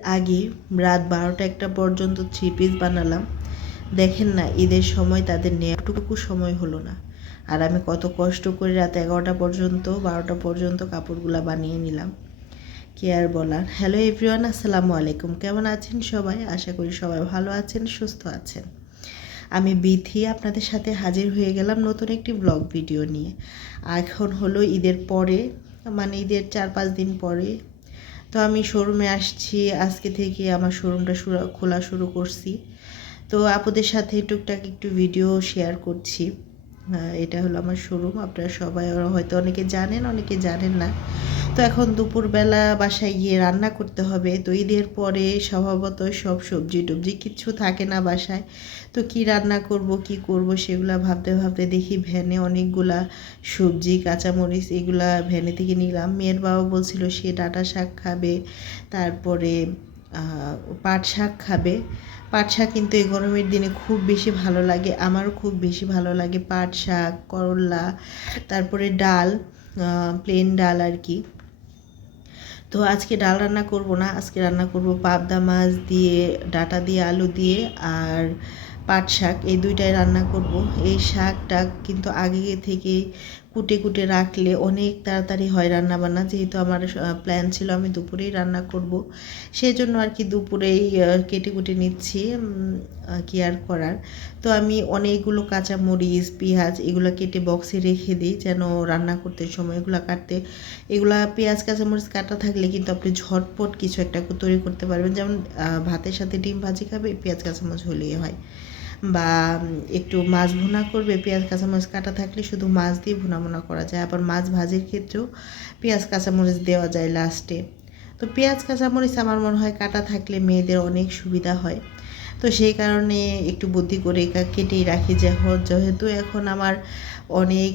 আগে রাত বারোটা একটা পর্যন্ত থ্রি পিস বানালাম। দেখেন না, ঈদের সময় তাদের নেওয়াটুকু সময় হলো না। আর আমি কত কষ্ট করে রাত এগারোটা পর্যন্ত, বারোটা পর্যন্ত কাপড়গুলা বানিয়ে নিলাম। কে আর বলার? হ্যালো এভরিওয়ান আসসালামু আলাইকুম। কেমন আছেন সবাই? আশা করি সবাই ভালো আছেন, সুস্থ আছেন। আমি বিথি, আপনাদের সাথে হাজির হয়ে গেলাম নতুন একটি ব্লগ ভিডিও নিয়ে। এখন হলো ঈদের পরে মানে ঈদের চার পাঁচ দিন পরে তো আমি শোরুমে আসছি, আজকে থেকে আমার শোরুমটা শুরু- খোলা শুরু করছি। তো আপুদের সাথে টুকটাক একটু ভিডিও শেয়ার করছি। এটা হলো আমার শোরুম আপনারা সবাই হয়তো অনেকে জানেন অনেকে জানেন না। তো এখন দুপুরবেলা বাসায় গিয়ে রান্না করতে হবে। তো ঈদের পরে স্বভাবত সব সবজি টবজি কিচ্ছু থাকে না বাসায়। তো কি রান্না করব, কি করব সেগুলা ভাবতে ভাবতে দেখি ভ্যানে অনেকগুলা সবজি, কাঁচামরিচ এগুলা ভ্যানে থেকে নিলাম। মেয়ের বাবা বলছিল সে ডাঁটা শাক খাবে, তারপরে পাট শাক খাবে। পাট শাক কিন্তু এই গরমের দিনে খুব বেশি ভালো লাগে, আমারও খুব বেশি ভালো লাগে। পাট শাক, করলা, তারপরে ডাল প্লেন ডাল আর কি। তো আজকে ডাল রান্না করব না, আজকে রান্না করব পাবদা মাছ দিয়ে, ডাটা দিয়ে, আলু দিয়ে আর পাট শাক। এই দুইটাই রান্না করব। এই শাকটা কিন্তু আগে থেকে কুটে কুটে রাখলে অনেক তাড়াতাড়ি হয় রান্না বান্না যেহেতু আমার প্ল্যান ছিল আমি দুপুরেই রান্না করব। সেই জন্য আর কি দুপুরেই কেটে কুটে নিচ্ছি কি আর করার। তো আমি অনেকগুলো কাঁচা মরিচ পেঁয়াজ এগুলো কেটে বক্সে রেখে দিই যেন রান্না করতে সময়, এগুলো কাটতে, এগুলো পেঁয়াজ, কাঁচামরিচ কাটা থাকলে কিন্তু আপনি ঝটপট কিছু একটা তৈরি করতে পারবেন। যেমন ভাতের সাথে ডিম ভাজি খাবে, পেঁয়াজ, কাঁচামরিচ হলেই হয়। বা একটু মাছ ভুনা করবে, পেঁয়াজ, কাঁচামরিচ কাটা থাকলে শুধু মাছ দিয়ে ভুনা ভুনা করা যায়। আবার মাছ ভাজির ক্ষেত্রেও পেঁয়াজ, কাঁচামরিচ দেওয়া যায় লাস্টে তো পেঁয়াজ, কাঁচামরিচ আমার মনে হয় কাটা থাকলে মেয়েদের অনেক সুবিধা হয়। তো সেই কারণে একটু বুদ্ধি করে কেটেই রাখি। যে যেহেতু এখন আমার অনেক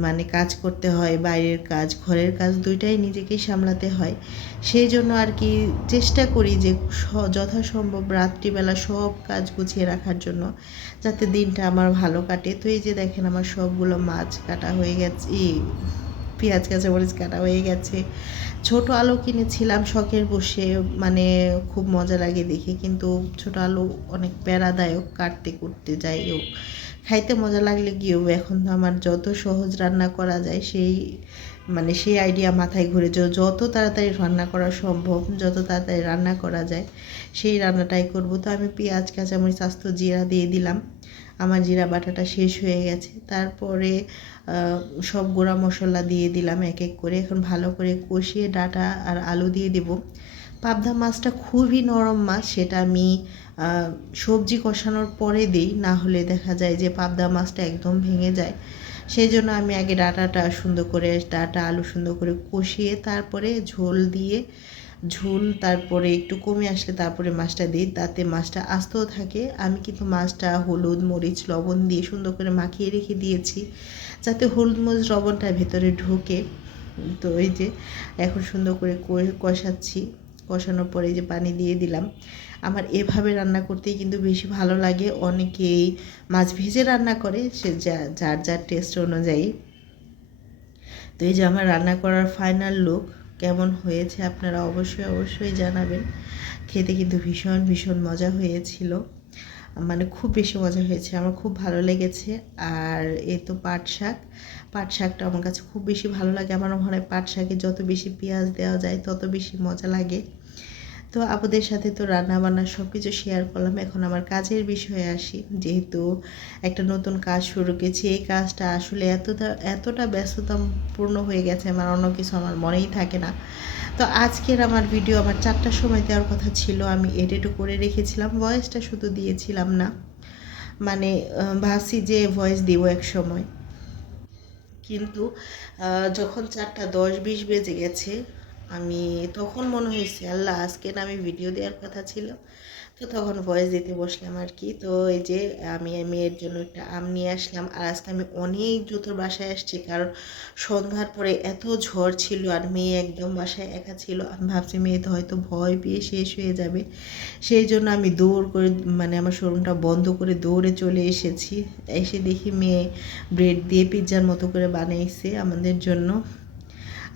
মানে কাজ করতে হয়, বাইরের কাজ, ঘরের কাজ দুইটাই নিজেকেই সামলাতে হয়। সেই জন্য আর কি চেষ্টা করি যে যথাসম্ভব রাত্রিবেলা সব কাজ গুছিয়ে রাখার জন্য, যাতে দিনটা আমার ভালো কাটে। তো এই যে দেখেন আমার সবগুলো মাছ কাটা হয়ে গেছে পেঁয়াজ, কাঁচামরিচ কাটা হয়ে গেছে। ছোট আলু কিনেছিলাম শখের বসে মানে খুব মজা লাগে দেখে, কিন্তু ছোট আলু অনেক প্যারাদায়ক, কাটতে করতে যাই হোক, খাইতে মজা লাগলে গিয়েও, এখন তো আমার যত সহজ রান্না করা যায়, সেই মানে সেই আইডিয়া মাথায় ঘুরে যত তাড়াতাড়ি রান্না করা সম্ভব, যত তাড়াতাড়ি রান্না করা যায়, সেই রান্নাটাই করব। তো আমি পেঁয়াজ, কাঁচামরিচ, আস্ত জিরা দিয়ে দিলাম। আমার জিরা বাটাটা শেষ হয়ে গেছে। তারপরে সব গোড়া মশলা দিয়ে দিলাম এক এক করে। এখন ভালো করে কষিয়ে ডাটা আর আলু দিয়ে দেব। পাবদা মাছটা খুবই নরম মাছ, সেটা আমি সবজি কষানোর পরে দিই। না হলে দেখা যায় যে পাবদা মাছটা একদম ভেঙে যায়। সেই জন্য আমি আগে ডাটাটা সুন্দর করে, ডাটা আলু সুন্দর করে কষিয়ে তারপরে ঝোল দিয়ে ঝোল, তারপরে একটু কমে আসলে তারপরে মাছটা দিই, তাতে মাছটা আস্তও থাকে। আমি কিন্তু মাছটা হলুদ, মরিচ, লবণ দিয়ে সুন্দর করে মাখিয়ে রেখে দিয়েছি, যাতে হলুদ, মরিচ, লবণটা ভেতরে ঢোকে। তো এই যে, এখন সুন্দর করে কষাচ্ছি। কষানোর পরে যে পানি দিয়ে দিলাম। আমার এভাবে রান্না করতেই কিন্তু বেশি ভালো লাগে। অনেকেই মাছ ভেজে রান্না করে, সে যা- যার যার টেস্ট অনুযায়ী। তো এই যে আমার রান্না করার ফাইনাল লুক কেমন হয়েছে আপনারা অবশ্যই অবশ্যই জানাবেন। খেতে কিন্তু ভীষণ ভীষণ মজা হয়েছিল। মানে খুব বেশি মজা হয়েছে, আমার খুব ভালো লেগেছে। আর এ তো পাট শাক, পাট শাকটা আমার কাছে খুব বেশি ভালো লাগে। আমার মনে হয় পাট শাকে যত বেশি পেঁয়াজ দেওয়া যায়, তত বেশি মজা লাগে। তো আপুদের সাথে তো রান্না বান্না সব কিছু শেয়ার করলাম। এখন আমার কাজের বিষয়ে আসি। যেহেতু একটা নতুন কাজ শুরু করেছি, এই কাজটা আসলে এতটা এতটা ব্যস্ততাপূর্ণ হয়ে গেছে, আমার অন্য কিছু আমার মনেই থাকে না। তো আজকের আমার ভিডিও আমার চারটার সময় দেওয়ার কথা ছিল, আমি এডিটও করে রেখেছিলাম ভয়েসটা শুধু দিয়েছিলাম না। মানে ভাবছি যে ভয়েস দিব এক সময়। কিন্তু যখন চারটা দশ বিশ বেজে গেছে আমি তখন মনে হয়েছে, আল্লাহ, আজকে না আমি ভিডিও দেওয়ার কথা ছিল। তো তখন ভয়েস দিতে বসলাম আর কি। তো এই যে আমি মেয়ের জন্য একটা আম নিয়ে আসলাম। আর আজকে আমি অনেক দ্রুত বাসায় আসছি, কারণ সন্ধ্যার পরে এত ঝড় ছিল আর মেয়ে একদম বাসায় একা ছিল। আমি ভাবছি মেয়ে তো হয়তো ভয় পেয়ে শেষ হয়ে যাবে। সেই জন্য আমি দৌড় করে মানে আমার শোরুমটা বন্ধ করে দৌড়ে চলে এসেছি। এসে দেখি মেয়ে ব্রেড দিয়ে পিৎজার মতো করে বানিয়েছে আমাদের জন্য।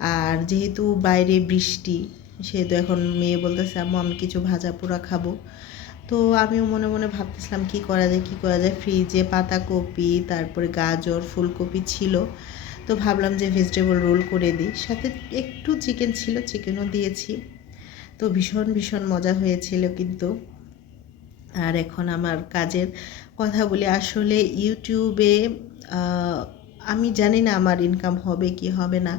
আর যেহেতু বাইরে বৃষ্টি, সেহেতু এখন মেয়ে বলতেছে, আম্মু, আমি কিছু ভাজা পোড়া খাব। তো আমিও মনে মনে ভাবতেছিলাম, কি করা যায়, কি করা যায়? ফ্রিজে পাতাকপি, তারপরে গাজর, ফুলকপি ছিল। তো ভাবলাম যে ভেজিটেবল রোল করে দিই। সাথে একটু চিকেন ছিল চিকেনও দিয়েছি। তো ভীষণ ভীষণ মজা হয়েছিল কিন্তু। আর এখন আমার কাজের কথা বলি, আসলে ইউটিউবে আমি জানি না আমার ইনকাম হবে কি হবে না।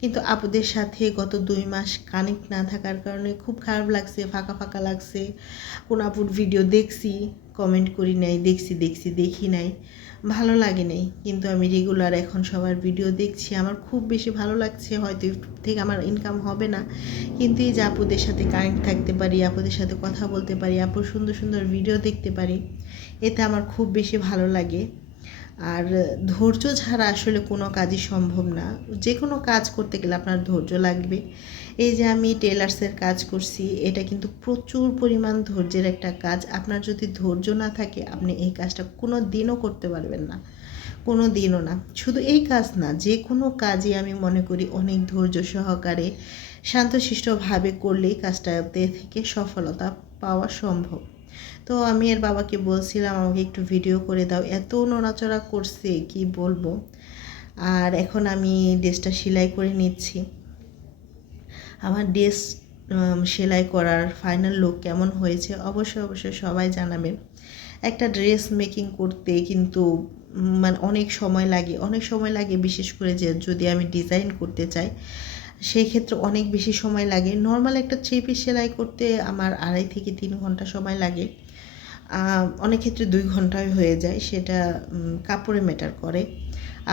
কিন্তু আপুদের সাথে গত দুই মাস কানেক্ট না থাকার কারণে খুব খারাপ লাগছে, ফাঁকা ফাঁকা লাগছে। কোন আপুর ভিডিও দেখছি কমেন্ট করি নাই, দেখছি দেখছি, দেখি নাই। ভালো লাগে নাই, কিন্তু আমি রেগুলার এখন সবার ভিডিও দেখছি। আমার খুব বেশি ভালো লাগছে, হয়তো ইউটিউব থেকে আমার ইনকাম হবে না। কিন্তু এই যে আপুদের সাথে কানেক্ট থাকতে পারি, আপুদের সাথে কথা বলতে পারি, আপুর সুন্দর সুন্দর ভিডিও দেখতে পারি, এতে আমার খুব বেশি ভালো লাগে। আর ধৈর্য ছাড়া আসলে কোনো কাজই সম্ভব না। যে কোনো কাজ করতে গেলে আপনার ধৈর্য লাগবে। এই যে আমি টেলার্সের কাজ করছি, এটা কিন্তু প্রচুর পরিমাণ ধৈর্যের একটা কাজ। আপনার যদি ধৈর্য না থাকে, আপনি এই কাজটা কোনো দিনও করতে পারবেন না। কোনো দিনও না। শুধু এই কাজ না যে কোনো কাজই আমি মনে করি অনেক ধৈর্য সহকারে শান্তশিষ্টভাবে করলেই কাজটাতে থেকে সফলতা পাওয়া সম্ভব। তো আমি এর বাবাকে বলছিলাম, আমাকে একটু ভিডিও করে দাও। এত নড়াচড়া করছে, কি বলব? আর এখন আমি ড্রেসটা সেলাই করে নিচ্ছি। আমার ড্রেস সেলাই করার ফাইনাল লুক কেমন হয়েছে অবশ্যই অবশ্যই সবাই জানাবেন। একটা ড্রেস মেকিং করতে কিন্তু মানে অনেক সময় লাগে। অনেক সময় লাগে বিশেষ করে যে যদি আমি ডিজাইন করতে চাই সেই ক্ষেত্রে অনেক বেশি সময় লাগে। নর্মাল একটা থ্রি পিস সেলাই করতে আমার আড়াই থেকে তিন ঘণ্টা সময় লাগে। অনেক ক্ষেত্রে দুই ঘন্টায় হয়ে যায়, সেটা কাপড়ে ম্যাটার করে।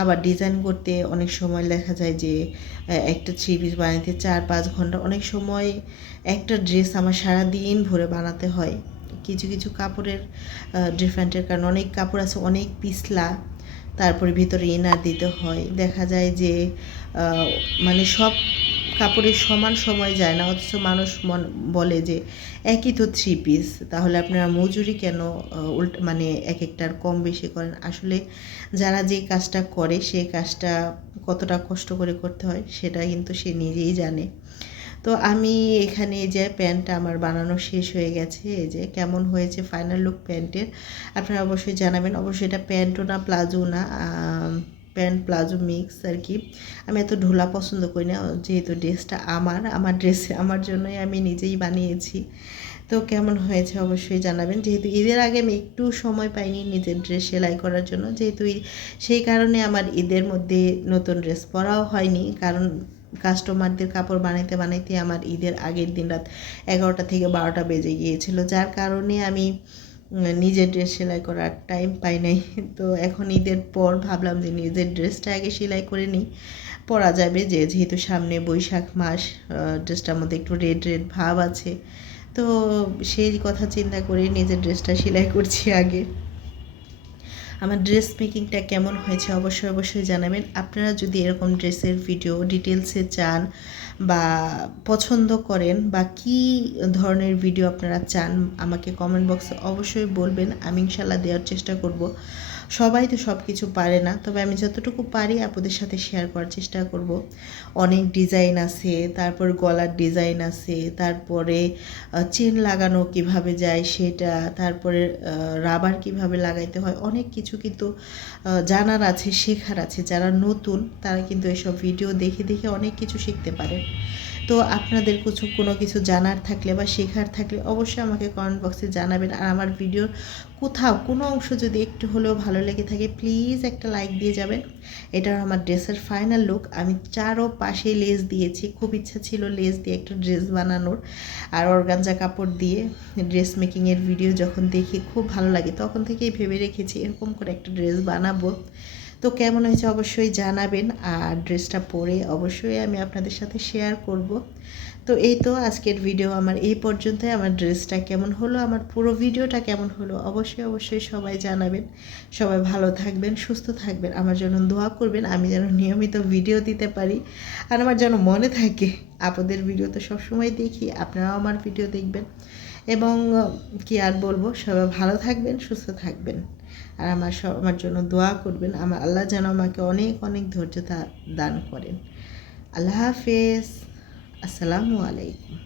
আবার ডিজাইন করতে অনেক সময় দেখা যায় যে একটা থ্রি পিস বানাতে চার, পাঁচ ঘণ্টা অনেক সময় একটা ড্রেস আমার সারা দিন ভরে বানাতে হয়। কিছু কিছু কাপড়ের ডিফারেন্টের কারণে অনেক কাপড় আছে, অনেক পিছলা, তারপরে ভিতরে ইনার দিতে হয়। দেখা যায় যে মানে সব কাপড়ের সমান সময় যায় না, অথচ মানুষ মন, বলে যে একই তো থ্রি পিস তাহলে আপনারা মজুরি কেন উল্ট মানে এক একটার কম বেশি করেন? আসলে যারা যে কাজটা করে সেই কাজটা কতটা কষ্ট করে করতে হয়, সেটা কিন্তু সে নিজেই জানে। তো আমি এখানে যে প্যান্টটা আমার বানানো শেষ হয়ে গেছে, এই যে কেমন হয়েছে ফাইনাল লুক প্যান্টের, আপনারা অবশ্যই জানাবেন। অবশ্যই এটা প্যান্টও না প্লাজো না প্যান্ট, প্লাজো মিক্স আর কি। আমি এত ঢোলা পছন্দ করি না, যেহেতু ড্রেসটা আমার আমার ড্রেসে আমার জন্যই আমি নিজেই বানিয়েছি। তো কেমন হয়েছে অবশ্যই জানাবেন। যেহেতু ঈদের আগে আমি একটু সময় পাইনি নিজের ড্রেস সেলাই করার জন্য, যেহেতু সেই কারণে আমার ঈদের মধ্যে নতুন ড্রেস পরাও হয়নি। কারণ কাস্টমারদের কাপড় বানাইতে বানাইতে আমার ঈদের আগের দিন রাত এগারোটা থেকে বারোটা বেজে গিয়েছিল। যার কারণে আমি নিজের ড্রেস সেলাই করার টাইম পাই নাই। তো এখন ঈদের পর ভাবলাম যে নিজের ড্রেসটা আগে সেলাই করে নিই। পরা যাবে যে যেহেতু সামনে বৈশাখ মাস ড্রেসটার মধ্যে একটু রেড রেড ভাব আছে। তো সেই কথা চিন্তা করে নিজের ড্রেসটা সেলাই করছি আগে। আমার ড্রেস মেকিংটা কেমন হয়েছে অবশ্যই অবশ্যই জানাবেন। আপনারা যদি এরকম ড্রেসের ভিডিও ডিটেলসে চান বা পছন্দ করেন বা কি ধরনের ভিডিও আপনারা চান, আমাকে কমেন্ট বক্সে অবশ্যই বলবেন। আমি ইনশাল্লাহ দেওয়ার চেষ্টা করব। সবাই তো সব কিছু পারে না। তবে আমি যতটুকু পারি আপনাদের সাথে শেয়ার করার চেষ্টা করব। অনেক ডিজাইন আছে, তারপর গলার ডিজাইন আছে, তারপরে চেন লাগানো কীভাবে যায় সেটা, তারপরে রাবার কীভাবে লাগাইতে হয়, অনেক কিছু কিন্তু জানার আছে, শেখার আছে। যারা নতুন, তারা কিন্তু এসব ভিডিও দেখে দেখে অনেক কিছু শিখতে পারে। তো আপনাদের কিছু, কোনো কিছু জানার থাকলে বা শেখার থাকলে অবশ্যই আমাকে কমেন্ট বক্সে জানাবেন। আর আমার ভিডিওর কোথাও কোনো অংশ যদি একটু হলেও ভালো লেগে থাকে প্লিজ একটা লাইক দিয়ে যাবেন। এটা আমার ড্রেসের ফাইনাল লুক আমি চারও পাশে লেস দিয়েছি। খুব ইচ্ছা ছিল লেস দিয়ে একটা ড্রেস বানানোর। আর অর্গানজা কাপড় দিয়ে ড্রেস মেকিংয়ের ভিডিও যখন দেখি খুব ভালো লাগে, তখন থেকেই ভেবে রেখেছি এরকম করে একটা ড্রেস বানাবো। তো কেমন হয়েছে অবশ্যই জানাবেন আর ড্রেসটা পরে অবশ্যই আমি আপনাদের সাথে শেয়ার করব। তো এই তো আজকের ভিডিও আমার এই পর্যন্তই। আমার ড্রেসটা কেমন হলো, আমার পুরো ভিডিওটা কেমন হলো অবশ্যই অবশ্যই সবাই জানাবেন। সবাই ভালো থাকবেন, সুস্থ থাকবেন, আমার জন্য দোয়া করবেন, আমি যেন নিয়মিত ভিডিও দিতে পারি। আর আমার যেন মনে থাকে, আপনাদের ভিডিও তো সবসময় দেখি, আপনারাও আমার ভিডিও দেখবেন। এবং কি আর বলব, সবাই ভালো থাকবেন, সুস্থ থাকবেন। আর আমার সব, আমার জন্য দোয়া করবেন। আমার আল্লাহ যেন আমাকে অনেক অনেক ধৈর্য দান করেন। আল্লাহ হাফেজ। আসসালামু আলাইকুম।